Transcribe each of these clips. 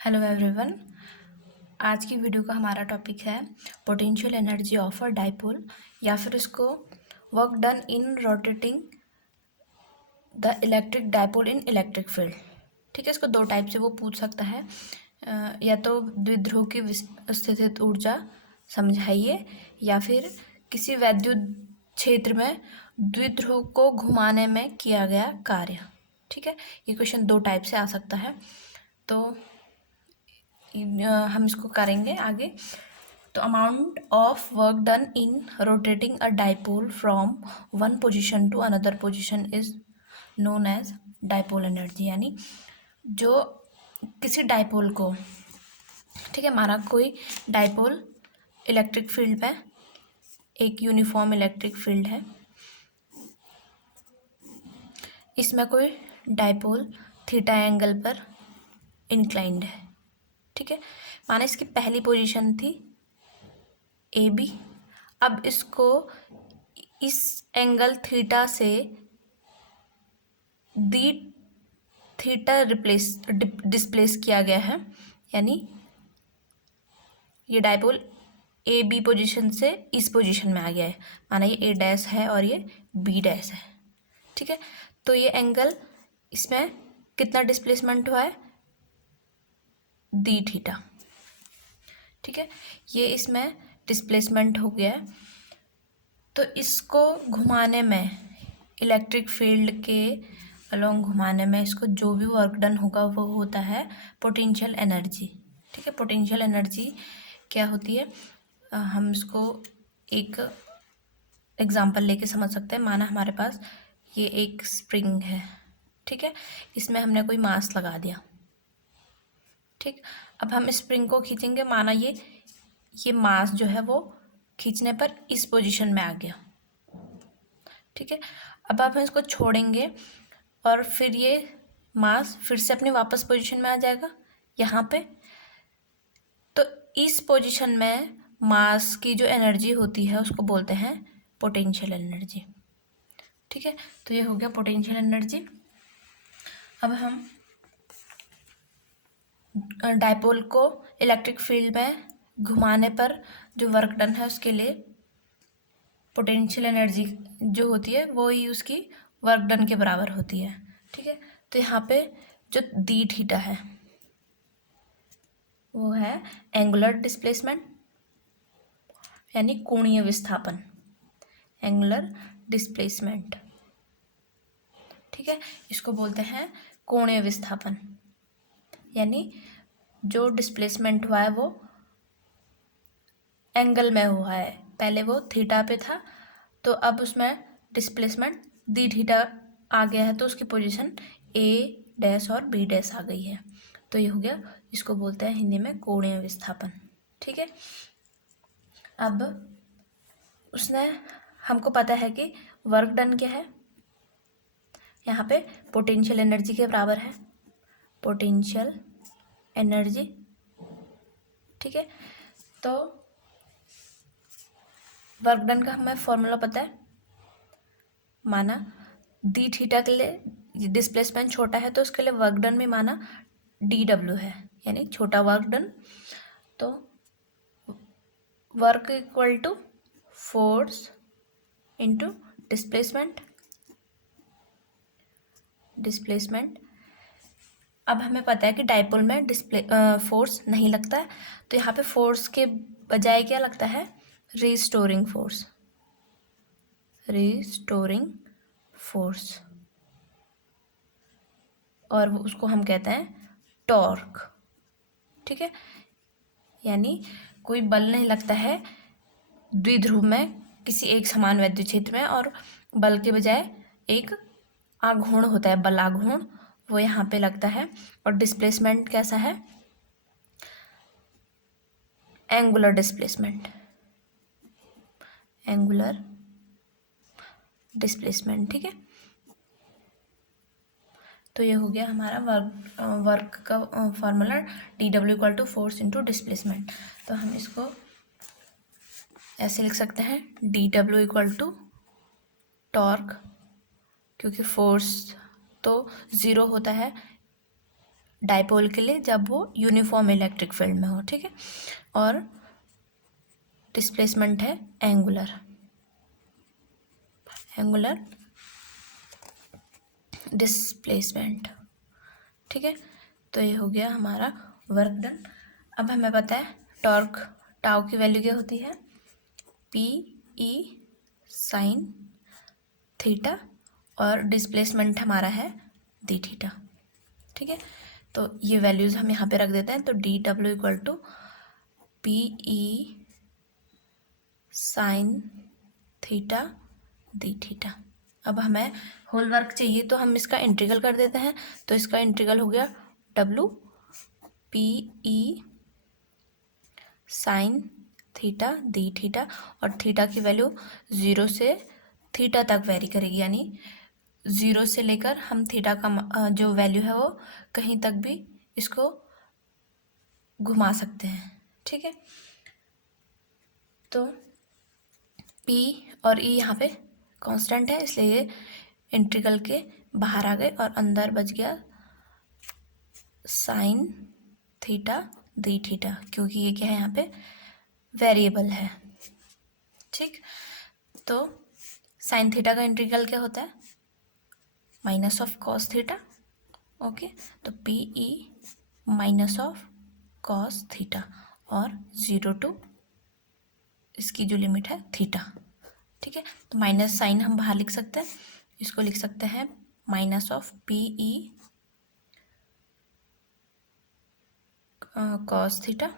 Hello everyone. आज की video का हमारा टॉपिक है potential energy of a dipole, या फिर इसको work done in rotating the electric dipole in electric field. ठीक है, इसको दो टाइप से वो पूछ सकता है। या तो द्विध्रुव की स्थितिज ऊर्जा समझाइए, या फिर किसी वैद्युत क्षेत्र में द्विध्रुव को घुमाने में किया गया कार्य। ठीक है, ये क्वेश्चन दो टाइप से आ सकता है, तो हम इसको करेंगे आगे। तो amount of work done in rotating a dipole from one position to another position is known as dipole energy. यानी जो किसी डाइपोल को, ठीक है, माना कोई डाइपोल इलेक्ट्रिक फील्ड में, एक यूनिफॉर्म इलेक्ट्रिक फील्ड है, इसमें कोई डाइपोल थीटा एंगल पर इंक्लाइंड है। ठीक है, माना इसकी पहली पोजीशन थी ए बी, अब इसको इस एंगल थीटा से दी थीटा डिस्प्लेस किया गया है। यानी ये डाइपोल ए बी पोजीशन से इस पोजीशन में आ गया है। माना ये ए डैश है और ये बी डैश है। ठीक है, तो ये एंगल, इसमें कितना डिस्प्लेसमेंट हुआ है, दी थीटा। ठीक है, ये इसमें डिस्प्लेसमेंट हो गया है। तो इसको घुमाने में, इलेक्ट्रिक फील्ड के अलोंग घुमाने में, इसको जो भी वर्क डन होगा वो होता है पोटेंशियल एनर्जी। ठीक है, पोटेंशियल एनर्जी क्या होती है, हम इसको एक एग्जांपल लेके समझ सकते हैं। माना हमारे पास ये एक स्प्रिंग है, ठीक है, इसमें हमने कोई मास लगा दिया। ठीक, अब हम स्प्रिंग को खींचेंगे, माना ये मास जो है वो खींचने पर इस पोजीशन में आ गया। ठीक है, अब आप इसको छोड़ेंगे और फिर ये मास फिर से अपनी वापस पोजीशन में आ जाएगा यहाँ पे। तो इस पोजीशन में मास की जो एनर्जी होती है उसको बोलते हैं पोटेंशियल एनर्जी। ठीक है, तो ये हो गया पोटेंशियल एनर्जी। अब हम डाइपोल को इलेक्ट्रिक फील्ड में घुमाने पर जो वर्क डन है उसके लिए पोटेंशियल एनर्जी जो होती है वो ही उसकी वर्क डन के बराबर होती है। ठीक है, तो यहाँ पे जो दी थीटा है वो है एंगुलर डिस्प्लेसमेंट, यानी कोणीय विस्थापन, एंगुलर डिस्प्लेसमेंट। ठीक है, इसको बोलते हैं कोणीय विस्थापन। यानी जो डिस्प्लेसमेंट हुआ है वो एंगल में हुआ है, पहले वो थीटा पे था तो अब उसमें डिस्प्लेसमेंट दी थीटा आ गया है, तो उसकी पोजीशन ए डैश और बी डैश आ गई है। तो ये हो गया, इसको बोलते हैं हिंदी में कोणीय विस्थापन। ठीक है, अब उसने, हमको पता है कि वर्क डन क्या है, यहाँ पे पोटेंशियल एनर्जी के बराबर है, पोटेंशियल एनर्जी। ठीक है, तो वर्क डन का हमें फॉर्मूला पता है। माना डी थीटा के लिए डिस्प्लेसमेंट छोटा है तो उसके लिए वर्क डन भी माना डी डब्ल्यू है, यानी छोटा वर्क डन। तो work equal to force into displacement. अब हमें पता है कि डाइपोल में फोर्स नहीं लगता है, तो यहाँ पे फोर्स के बजाय क्या लगता है, रिस्टोरिंग फोर्स, रिस्टोरिंग फोर्स, और उसको हम कहते हैं टॉर्क। ठीक है, यानी कोई बल नहीं लगता है द्विध्रुव में किसी एक समान वैद्युत क्षेत्र में, और बल के बजाय एक आघूर्ण होता है, बल आघूर्ण, वो यहाँ पे लगता है। और डिस्प्लेसमेंट कैसा है, एंगुलर डिस्प्लेसमेंट, एंगुलर डिस्प्लेसमेंट। ठीक है, तो ये हो गया हमारा वर्क का formula, d W equal to force into displacement. तो हम इसको ऐसे लिख सकते हैं, d W equal to torque, क्योंकि फोर्स तो ज़ीरो होता है डाइपोल के लिए जब वो यूनिफॉर्म इलेक्ट्रिक फील्ड में हो, ठीक है। और डिस्प्लेसमेंट है एंगुलर डिस्प्लेसमेंट, ठीक है। तो ये हो गया हमारा वर्क डन। अब हमें पता है टॉर्क, टाउ की वैल्यू क्या होती है, पी ई साइन थीटा, और डिस्प्लेसमेंट हमारा है डी थीटा, ठीक है। तो ये वैल्यूज़ हम यहाँ पे रख देते हैं। तो d W equal to P E sine theta d theta. अब हमें होल वर्क चाहिए तो हम इसका इंटीग्रल कर देते हैं। तो इसका इंटीग्रल हो गया W P E sine theta d theta, और थीटा की वैल्यू 0 से थीटा तक वेरी करेगी, यानी 0 से लेकर हम थीटा का जो वैल्यू है वो कहीं तक भी इसको घुमा सकते हैं, ठीक है। तो P और E यहाँ पे कांस्टेंट है, इसलिए ये इंटीग्रल के बाहर आ गए और अंदर बच गया साइन थीटा डी थीटा, क्योंकि ये क्या है यहाँ पे वेरिएबल है, ठीक। तो साइन थीटा का इंटीग्रल क्या होता है, minus of cos theta, okay. तो P E minus of cos theta, और 0 टू इसकी जो लिमिट है थीटा, ठीक है। तो माइनस साइन हम बाहर लिख सकते हैं, इसको लिख सकते हैं minus of P E cos theta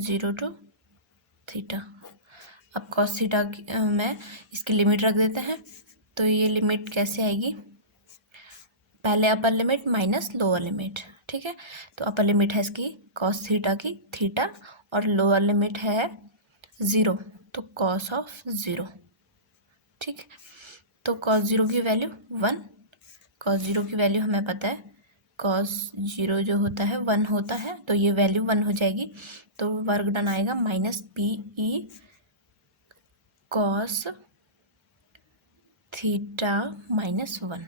0 to theta. अब कॉस थीटा में इसकी लिमिट रख देते हैं। तो ये लिमिट कैसे आएगी, पहले upper limit minus lower limit, ठीक है। तो अपर लिमिट है इसकी कॉस थीटा की थीटा, और लोअर लिमिट है 0, तो कॉस ऑफ 0, ठीक। तो कॉस 0 की वैल्यू 1, कॉस 0 की वैल्यू हमें पता है कॉस 0 जो होता है 1 होता है, तो ये वैल्यू 1 हो जाएगी। तो वर्क डन आएगा minus P E cos theta minus 1,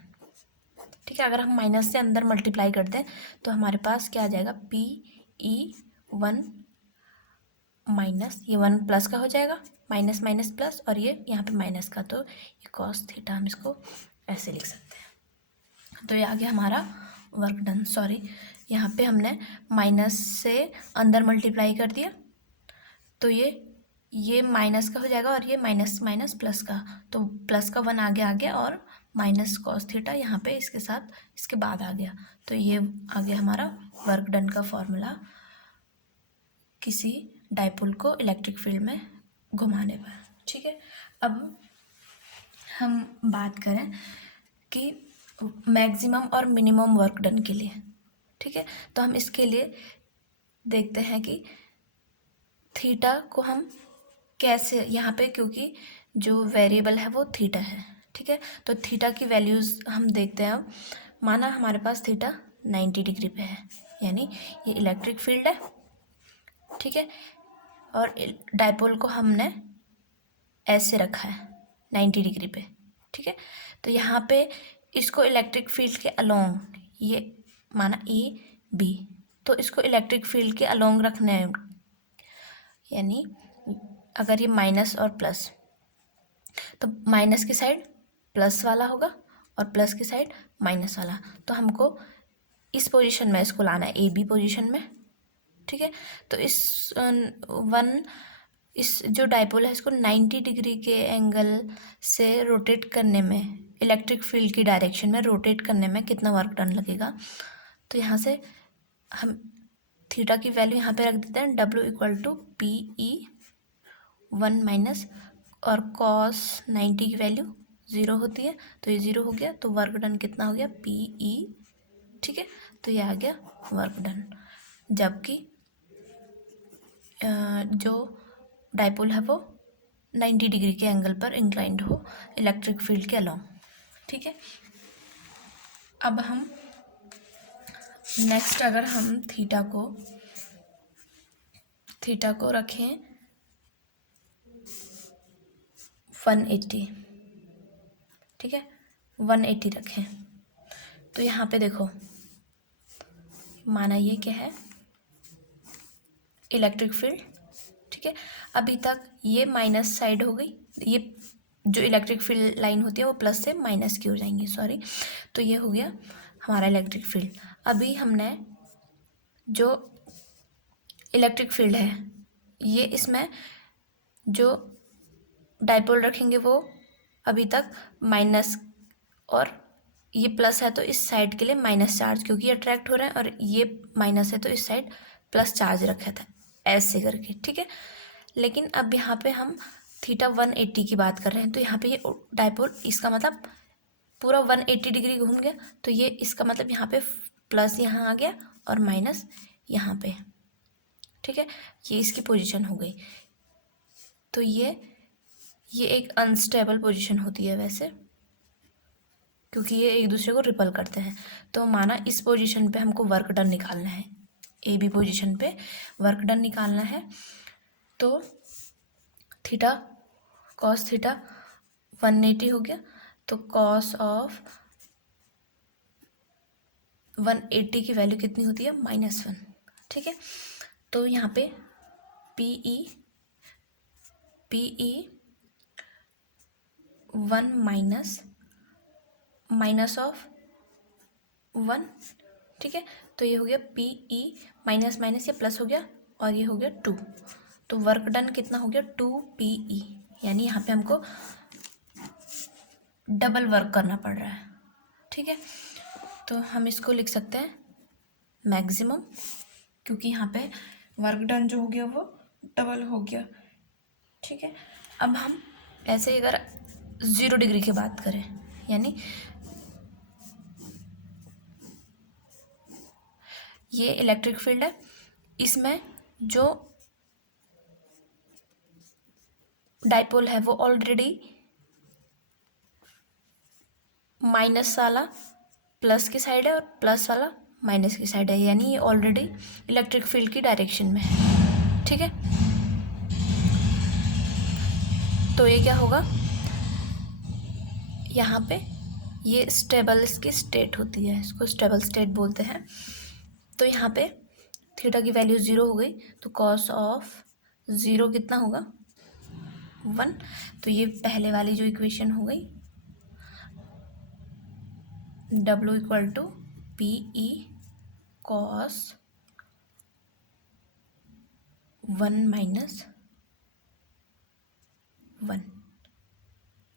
ठीक है। अगर हम माइनस से अंदर मल्टीप्लाई कर दें तो हमारे पास क्या आ जाएगा, पी ई 1 माइनस ये 1 प्लस का हो जाएगा, माइनस माइनस प्लस, और ये यहाँ पे माइनस का, तो ये कॉस थीटा हम इसको ऐसे लिख सकते हैं। तो ये आ गया हमारा वर्क डन। सॉरी, यहाँ पे हमने माइनस से अंदर मल्टीप्लाई कर दिया, तो ये माइनस का हो जाएगा, और ये माइनस माइनस प्लस का, तो प्लस का 1 आगे आ गया, और माइनस कॉस थीटा यहाँ पे इसके साथ इसके बाद आ गया। तो ये आ गया हमारा वर्क डन का फॉर्मूला किसी डाइपोल को इलेक्ट्रिक फील्ड में घुमाने पर, ठीक है। अब हम बात करें कि मैक्सिमम और मिनिमम वर्क डन के लिए, ठीक है। तो हम इसके लिए देखते हैं कि थीटा को हम कैसे यहाँ पे, क्योंकि जो वेरिएबल है वो थीटा है, ठीक है। तो थीटा की वैल्यूज़ हम देखते हैं। अब माना हमारे पास थीटा 90 डिग्री पे है, यानी ये इलेक्ट्रिक फील्ड है, ठीक है। और डाइपोल को हमने ऐसे रखा है 90 डिग्री पे, ठीक है। तो यहाँ पे इसको इलेक्ट्रिक फील्ड के अलोंग, ये माना ए बी, तो इसको इलेक्ट्रिक फील्ड के अलोंग रखना है, यानी अगर ये माइनस और प्लस, तो माइनस की साइड प्लस वाला होगा और प्लस की साइड माइनस वाला। तो हमको इस पोजीशन में इसको लाना है, ए बी पोजीशन में, ठीक है। तो इस जो डाइपोल है इसको 90 डिग्री के एंगल से रोटेट करने में, इलेक्ट्रिक फील्ड की डायरेक्शन में रोटेट करने में कितना वर्क डन लगेगा। तो यहाँ से हम थीटा की वैल्यू यहाँ पे रख देते हैं, W equal to P E 1 minus, और कॉस 90 की वैल्यू 0 होती है, तो ये 0 हो गया। तो वर्क डन कितना हो गया, पी ई, ठीक है। तो ये आ गया वर्क डन, जबकि जो डाइपोल है वो 90 डिग्री के एंगल पर इंक्लाइंड हो इलेक्ट्रिक फील्ड के अलोंग, ठीक है। अब हम नेक्स्ट, अगर हम थीटा को रखें 180, ठीक है, 180 रखें, तो यहाँ पे देखो माना ये क्या है, इलेक्ट्रिक फील्ड। ठीक है, अभी तक ये माइनस साइड हो गई, ये जो इलेक्ट्रिक फील्ड लाइन होती है वो प्लस से माइनस की हो जाएंगी, सॉरी। तो ये हो गया हमारा इलेक्ट्रिक फील्ड। अभी हमने जो इलेक्ट्रिक फील्ड है ये इसमें जो डाइपोल रखेंगे वो अभी तक माइनस, और ये प्लस है तो इस साइड के लिए माइनस चार्ज, क्योंकि ये अट्रैक्ट हो रहा है, और ये माइनस है तो इस साइड प्लस चार्ज रखा था ऐसे करके। ठीक है, लेकिन अब यहाँ पे हम थीटा 180 की बात कर रहे हैं, तो यहाँ पे ये डाइपोल, इसका मतलब पूरा 180 डिग्री घूम गया, तो ये इसका मतलब यहाँ पे प्लस यहाँ आ गया और माइनस यहाँ पे। ठीक है, ये इसकी पोजीशन हो गई। तो ये एक अनस्टेबल पोजीशन होती है वैसे, क्योंकि ये एक दूसरे को रिपल करते हैं। तो माना इस पोजीशन पे हमको वर्क डन निकालना है, ए बी पोजीशन पे वर्क डन निकालना है, तो थीटा कॉस थीटा 180 हो गया, तो कॉस ऑफ 180 की वैल्यू कितनी होती है, -1। ठीक है, तो यहाँ पे पी ई 1 माइनस ऑफ 1। ठीक है, तो ये हो गया पी ई माइनस माइनस, ये प्लस हो गया और ये हो गया 2, तो वर्क डन कितना हो गया 2 PE, यानी यहाँ पे हमको डबल वर्क करना पड़ रहा है। ठीक है, तो हम इसको लिख सकते हैं मैक्सिमम, क्योंकि यहाँ पे वर्क डन जो हो गया वो डबल हो गया। ठीक है, अब हम ऐसे अगर 0 डिग्री की बात करें, यानी ये इलेक्ट्रिक फील्ड है, इसमें जो डाइपोल है वो ऑलरेडी माइनस वाला प्लस की साइड है और प्लस वाला माइनस की साइड है, यानी ये ऑलरेडी इलेक्ट्रिक फील्ड की डायरेक्शन में है। ठीक है, तो ये क्या होगा, यहाँ पे ये स्टेबल इसकी स्टेट होती है, इसको स्टेबल स्टेट बोलते हैं। तो यहाँ पे थीटा की वैल्यू 0 हो गई, तो कॉस ऑफ 0 कितना होगा 1। तो ये पहले वाली जो इक्वेशन हो गई, W = PE cos 1 - 1।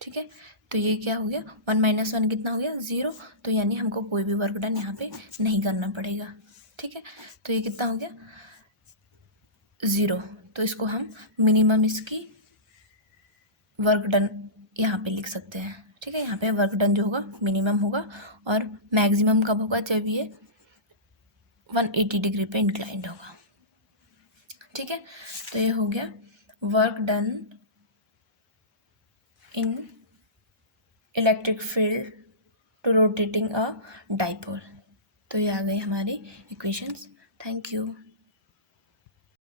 ठीक है, तो ये क्या हो गया, 1 - 1 कितना हो गया 0, तो यानी हमको कोई भी वर्क डन यहाँ पे नहीं करना पड़ेगा। ठीक है, तो ये कितना हो गया 0, तो इसको हम मिनिमम इसकी वर्क डन यहाँ पे लिख सकते हैं। ठीक है, यहाँ पे वर्क डन जो होगा मिनिमम होगा, और मैक्सिमम कब होगा, जब ये 180 डिग्री पे इंक्लाइंड होगा। ठीक है, तो ये हो गया work done in electric field to rotating a dipole. तो ये आ गई हमारी इक्वेशंस। Thank you.